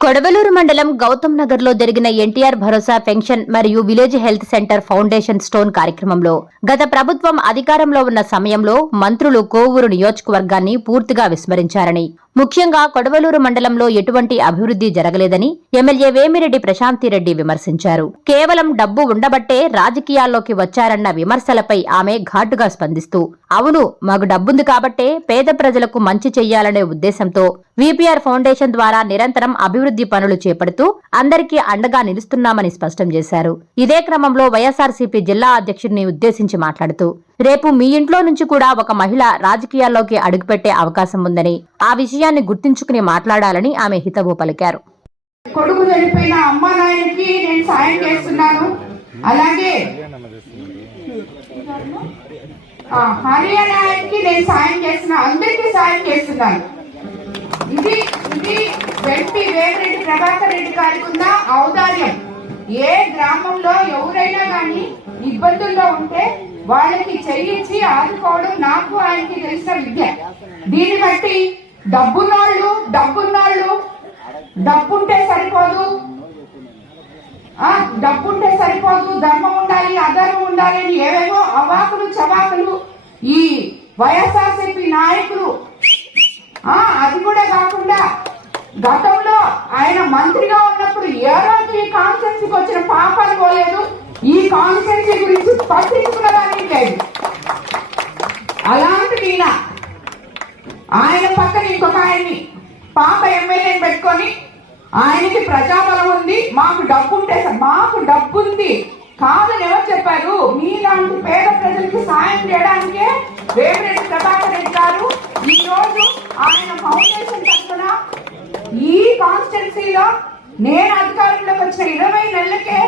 కొడవలూరు మండలం గౌతమ్ నగర్ లో జరిగిన ఎన్టీఆర్ భరోసా పెన్షన్ మరియు village health centre foundation stone కార్యక్రమంలో గత ప్రభుత్వం అధికారంలో ఉన్న సమయంలో మంత్రులు కోవూరు నియోజకవర్గాన్ని పూర్తిగా విస్మరించారని, ముఖ్యంగా కొడవలూరు మండలంలో ఎటువంటి అభివృద్ధి జరగలేదని ఎమ్మెల్యే వేమిరెడ్డి ప్రశాంతిరెడ్డి విమర్శించారు. కేవలం డబ్బు ఉండబట్టే రాజకీయాల్లోకి వచ్చారన్న విమర్శలపై ఆమె ఘాటుగా స్పందిస్తూ, అవును, మాకు డబ్బుంది కాబట్టే పేద ప్రజలకు మంచి చెయ్యాలనే ఉద్దేశంతో విపిఆర్ ఫౌండేషన్ ద్వారా నిరంతరం అభివృద్ధి పనులు చేపడుతూ అందరికీ అండగా నిలుస్తున్నామని స్పష్టం చేశారు. ఇదే క్రమంలో వైఎస్ఆర్సీపీ జిల్లా అధ్యక్షుడిని ఉద్దేశించి మాట్లాడుతూ, రేపు మీ ఇంట్లో నుంచి కూడా ఒక మహిళ రాజకీయాల్లోకి అడుగుపెట్టే అవకాశం ఉందని, ఆ విషయాన్ని గుర్తుంచుకుని మాట్లాడాలని ఆమె హితవు పలికారు. కొడుకు చనిపోయిన అమ్మ నాయనకి నేను సాయం చేస్తున్నాను, అలాగే హరియాణకి నేను సాయం చేస్తున్నాను, అందరికీ సాయం చేస్తున్నాను. ఇది వెంటి వేమిరెడ్డి ప్రభాకర్ రెడ్డి గారికి ఉన్న ఔదార్యం. ఏ గ్రామంలో ఎవరైనా కానీ ఇబ్బందుల్లో ఉంటే వాళ్ళకి చెయ్యించి ఆదుకోవడం నాకు ఆయనకి తెలిసిన విద్య. దీన్ని బట్టి డబ్బున్నోళ్ళు డబ్బుంటే సరిపోదు, ధర్మం ఉండాలి, అధర్మం ఉండాలి అని ఏవేవో అవాకులు చవాకులు ఈ వైఎస్ఆర్సీపీ నాయకులు. అది కూడా కాకుండా గతంలో ఆయన మంత్రిగా ఉన్నప్పుడు ఏ రోజు ఈ కాన్స్టిట్యూన్సీకి వచ్చిన పాపాలు పోలేదు, ఈ కాన్స్టిట్యూన్సీ గురించి పట్టించుకున్నదాన్ని లేదు. అలాంటి ఆయన పక్కన ఇంకొక ఆయన్ని పాప ఎమ్మెల్యేని పెట్టుకొని ఆయనకి ప్రజాబలం ఉంది, మాకు డబ్బు ఉంటే మాకు డబ్బు ఉంది కాదని ఎవరు చెప్పారు? మీలాంటి పేద ప్రజలకి సాయం చేయడానికే వేమిరెడ్డి ప్రభాకర్ రెడ్డి గారు ఈ రోజు ఆయన ఫౌండేషన్ తరఫున ఈ కాన్స్టిట్యున్సీలో నేను అధికారంలోకి వచ్చిన 20 నెలలకే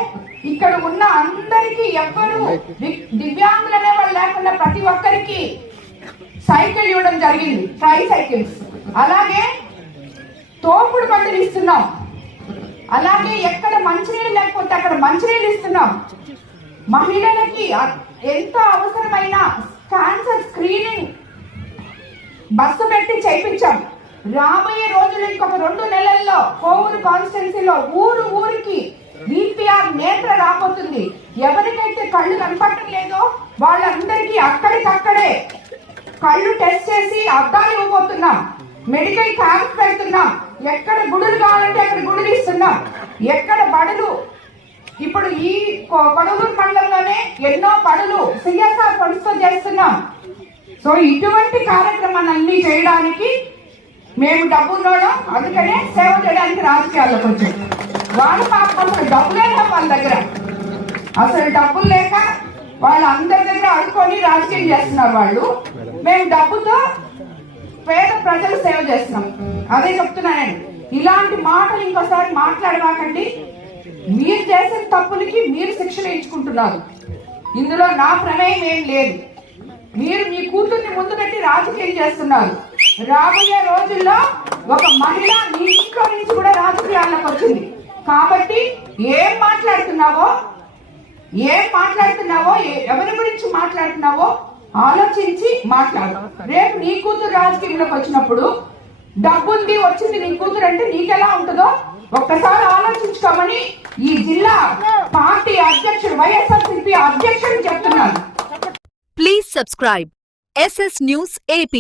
ఇక్కడ ఉన్న అందరికీ ఎవ్వరు దివ్యాంగులనే వాళ్ళు లేకుండా ప్రతి ఒక్కరికి సైకిల్ ఇవ్వడం జరిగింది, ట్రై సైకిల్స్. అలాగే తోపుడు బండులు ఇస్తున్నాం, అలాగే ఎక్కడ మంచినీళ్ళు లేకపోతే అక్కడ మంచినీళ్ళు ఇస్తున్నాం. మహిళలకి ఎంతో అవసరమైన క్యాన్సర్ స్క్రీనింగ్ బస్సు పెట్టి చేయించాం. రాబోయే రోజులు ఇంకొక 2 నెలల్లో కోవూరు కాన్స్టిట్యున్సీలో ఊరికి విపిఆర్ నేత్ర రాబోతుంది. ఎవరికైతే కళ్ళు కనపడటం లేదో వాళ్ళందరికీ అక్కడికక్కడే కళ్ళు టెస్ట్ చేసి అద్దాలు ఇవ్వబోతున్నాం. మెడికల్ క్యాంప్ పెడుతున్నాం. ఎక్కడ గుడులు కావాలంటే అక్కడ గుడులు ఇస్తున్నాం. ఎక్కడ బడులు, ఇప్పుడు ఈ కొడవలూరు మండలంలోనే ఎన్నో బడులు సిఎస్ఆర్ ఫండ్స్తో చేస్తున్నాం. సో ఇటువంటి కార్యక్రమాలన్నీ చేయడానికి మేము డబ్బున్నోళ్ళం, అందుకనే సేవ చేయడానికి రాజకీయాల్లోకి వచ్చాం. వాళ్ళు పాపం డబ్బు లేదా వాళ్ళ దగ్గర, అసలు డబ్బులు లేక వాళ్ళందరి దగ్గర అడుకొని రాజకీయం చేస్తున్నారు వాళ్ళు. మేము డబ్బుతో పేద ప్రజలు సేవ చేస్తున్నాం. అదే చెప్తున్నాను, ఇలాంటి మాటలు ఇంకోసారి మాట్లాడమాకండి. మీరు చేసిన తప్పులకి మీరు శిక్షణ ఇచ్చుకుంటున్నారు. ఇందులో నా ప్రమేయం ఏం లేదు. మీరు మీ కూతుర్ని ముందు పెట్టి రాజకీయం చేస్తున్నారు. రాబోయే రోజుల్లో ఒక మహిళ మీ ఇంట్లో నుంచి కూడా రాజకీయాల్లోకి వచ్చింది కాబట్టి ఏం మాట్లాడుతున్నావో ఎవరి గురించి మాట్లాడుతున్నావో ఆలోచించి మాట్లాడు. రేపు నీ కూతురు రాజకీయంలోకి వచ్చినప్పుడు డబ్బుంది వచ్చింది నీ కూతురు అంటే నీకెలా ఉంటుందో ఒక్కసారి ఆలోచించుకోమని ఈ జిల్లా పార్టీ అధ్యక్షుడు వైఎస్ఆర్సీపీ అధ్యక్షుడు చెప్తున్నాను. Please subscribe SS News AP.